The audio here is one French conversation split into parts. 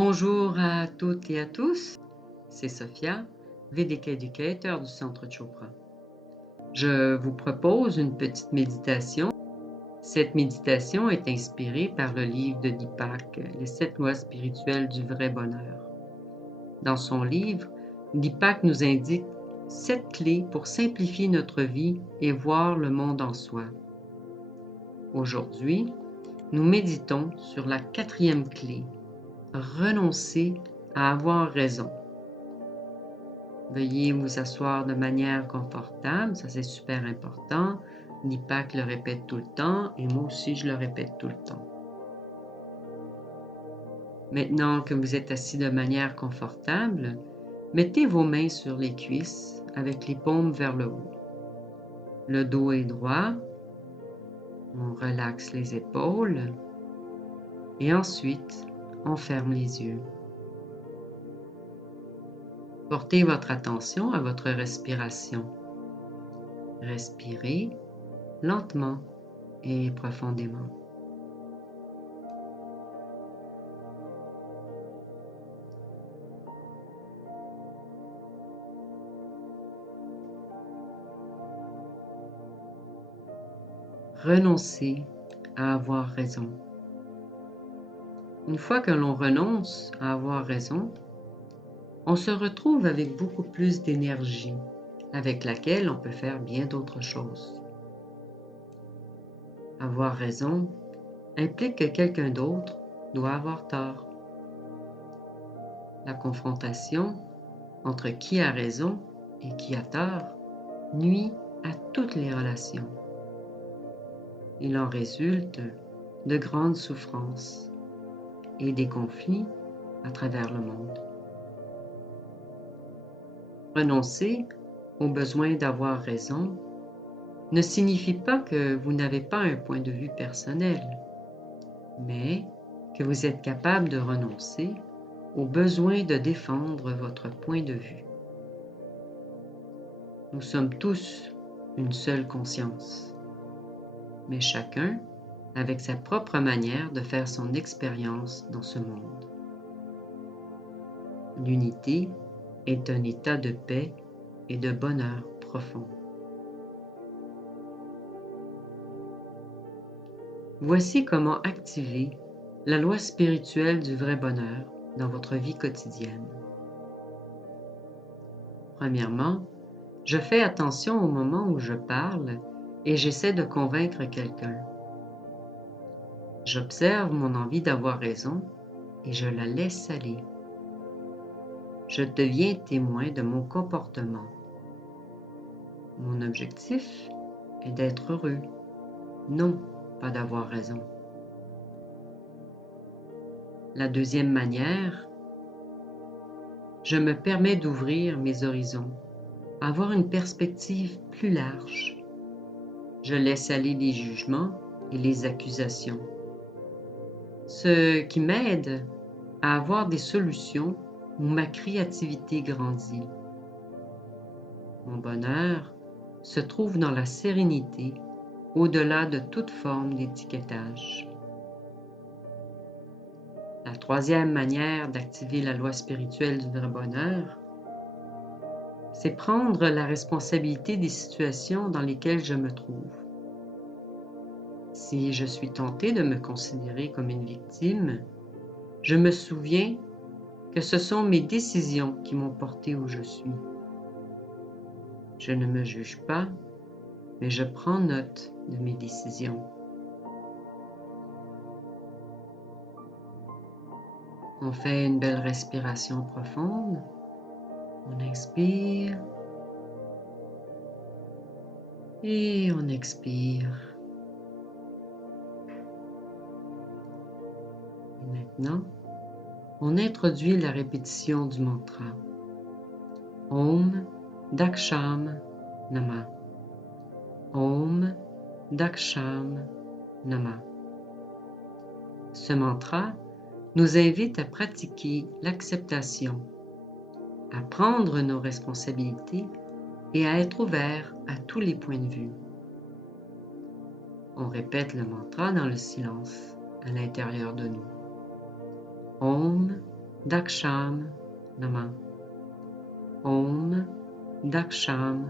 Bonjour à toutes et à tous, c'est Sophia, Vedic Educator du Centre Chopra. Je vous propose une petite méditation. Cette méditation est inspirée par le livre de Deepak, Les 7 lois spirituelles du vrai bonheur. Dans son livre, Deepak nous indique 7 clés pour simplifier notre vie et voir le monde en soi. Aujourd'hui, nous méditons sur la 4e clé, renoncer à avoir raison. Veuillez vous asseoir de manière confortable, ça c'est super important. Deepak le répète tout le temps et moi aussi je le répète tout le temps. Maintenant que vous êtes assis de manière confortable, mettez vos mains sur les cuisses avec les paumes vers le haut. Le dos est droit, on relaxe les épaules et ensuite on ferme les yeux. Portez votre attention à votre respiration. Respirez lentement et profondément. Renoncer à avoir raison. Une fois que l'on renonce à avoir raison, on se retrouve avec beaucoup plus d'énergie, avec laquelle on peut faire bien d'autres choses. Avoir raison implique que quelqu'un d'autre doit avoir tort. La confrontation entre qui a raison et qui a tort nuit à toutes les relations. Il en résulte de grandes souffrances et des conflits à travers le monde. Renoncer au besoin d'avoir raison ne signifie pas que vous n'avez pas un point de vue personnel, mais que vous êtes capable de renoncer au besoin de défendre votre point de vue. Nous sommes tous une seule conscience, mais chacun avec sa propre manière de faire son expérience dans ce monde. L'unité est un état de paix et de bonheur profond. Voici comment activer la loi spirituelle du vrai bonheur dans votre vie quotidienne. Premièrement, je fais attention au moment où je parle et j'essaie de convaincre quelqu'un. J'observe mon envie d'avoir raison et je la laisse aller. Je deviens témoin de mon comportement. Mon objectif est d'être heureux, non pas d'avoir raison. La deuxième manière, je me permets d'ouvrir mes horizons, avoir une perspective plus large. Je laisse aller les jugements et les accusations, ce qui m'aide à avoir des solutions où ma créativité grandit. Mon bonheur se trouve dans la sérénité au-delà de toute forme d'étiquetage. La troisième manière d'activer la loi spirituelle du vrai bonheur, c'est prendre la responsabilité des situations dans lesquelles je me trouve. Si je suis tentée de me considérer comme une victime, je me souviens que ce sont mes décisions qui m'ont portée où je suis. Je ne me juge pas, mais je prends note de mes décisions. On fait une belle respiration profonde. On inspire et on expire. Et maintenant, on introduit la répétition du mantra Om Daksham Nama. Om Daksham Nama. Ce mantra nous invite à pratiquer l'acceptation, à prendre nos responsabilités et à être ouvert à tous les points de vue. On répète le mantra dans le silence à l'intérieur de nous. Om Daksham Nama. Om Daksham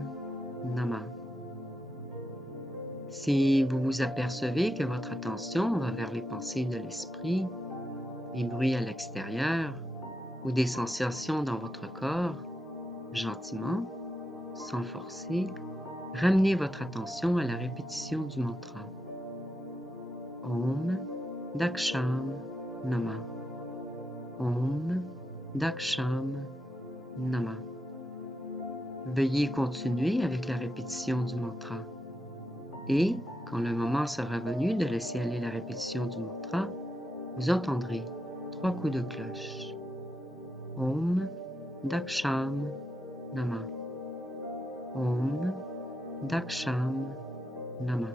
Nama. Si vous vous apercevez que votre attention va vers les pensées de l'esprit, les bruits à l'extérieur ou des sensations dans votre corps, gentiment, sans forcer, ramenez votre attention à la répétition du mantra. Om Daksham Nama. Om Daksham Nama. Veuillez continuer avec la répétition du mantra. Et, quand le moment sera venu de laisser aller la répétition du mantra, vous entendrez 3 coups de cloche. Om Daksham Nama. Om Daksham Nama.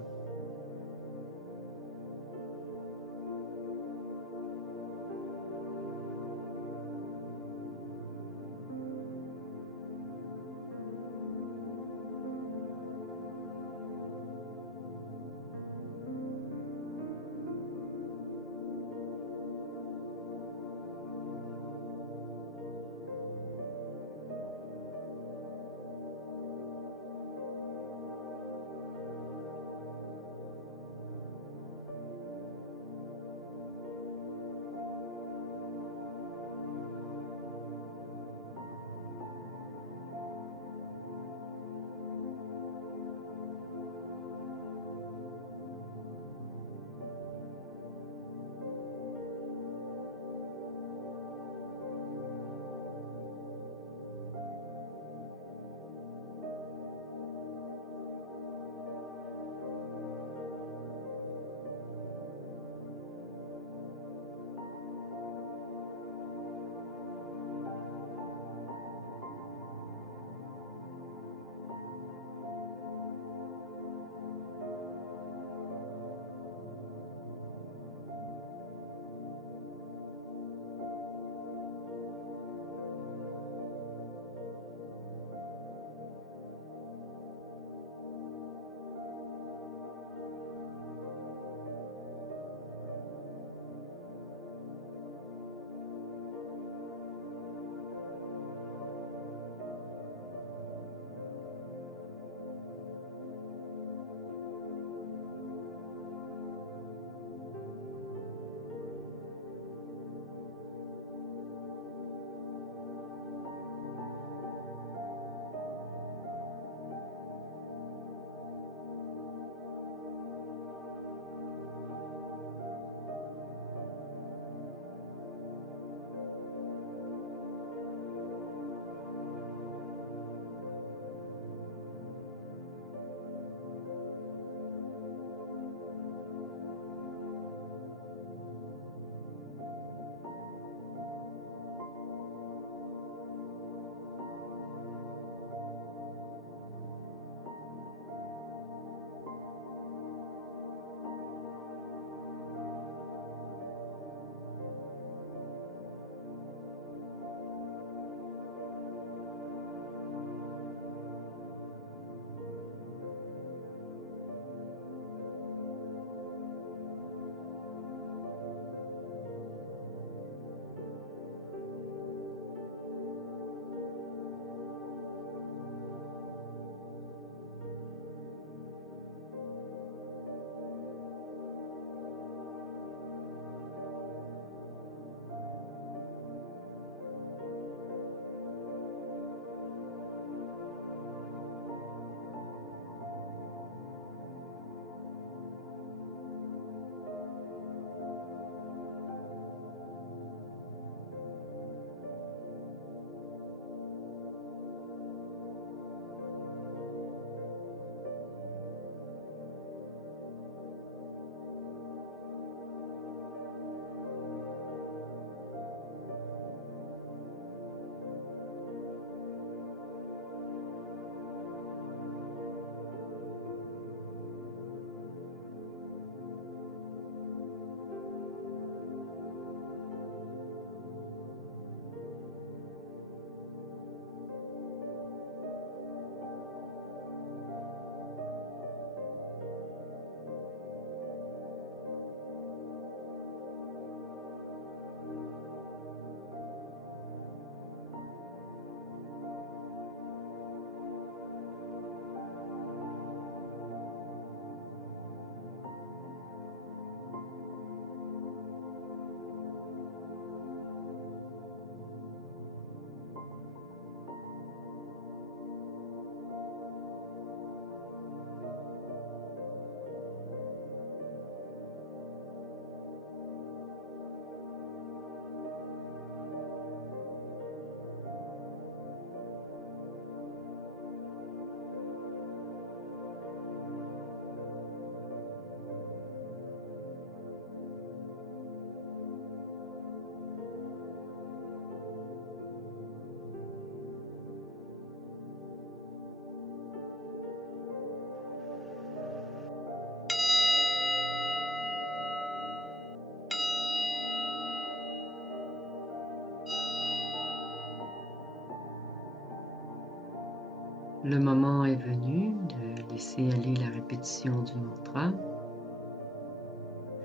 Le moment est venu de laisser aller la répétition du mantra.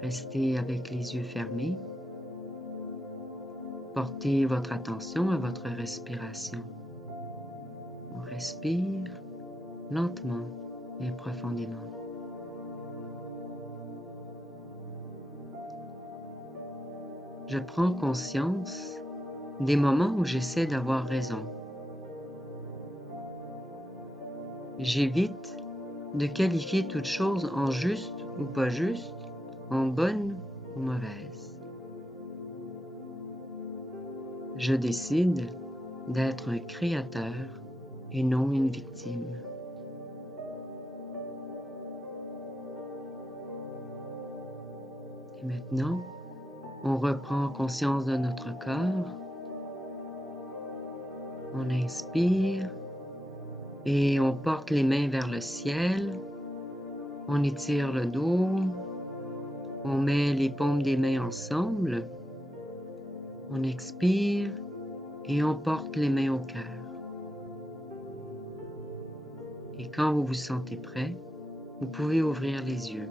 Restez avec les yeux fermés. Portez votre attention à votre respiration. On respire lentement et profondément. Je prends conscience des moments où j'essaie d'avoir raison. J'évite de qualifier toute chose en juste ou pas juste, en bonne ou mauvaise. Je décide d'être un créateur et non une victime. Et maintenant, on reprend conscience de notre corps. On inspire et on porte les mains vers le ciel. On étire le dos. On met les paumes des mains ensemble. On expire et on porte les mains au cœur. Et quand vous vous sentez prêt, vous pouvez ouvrir les yeux.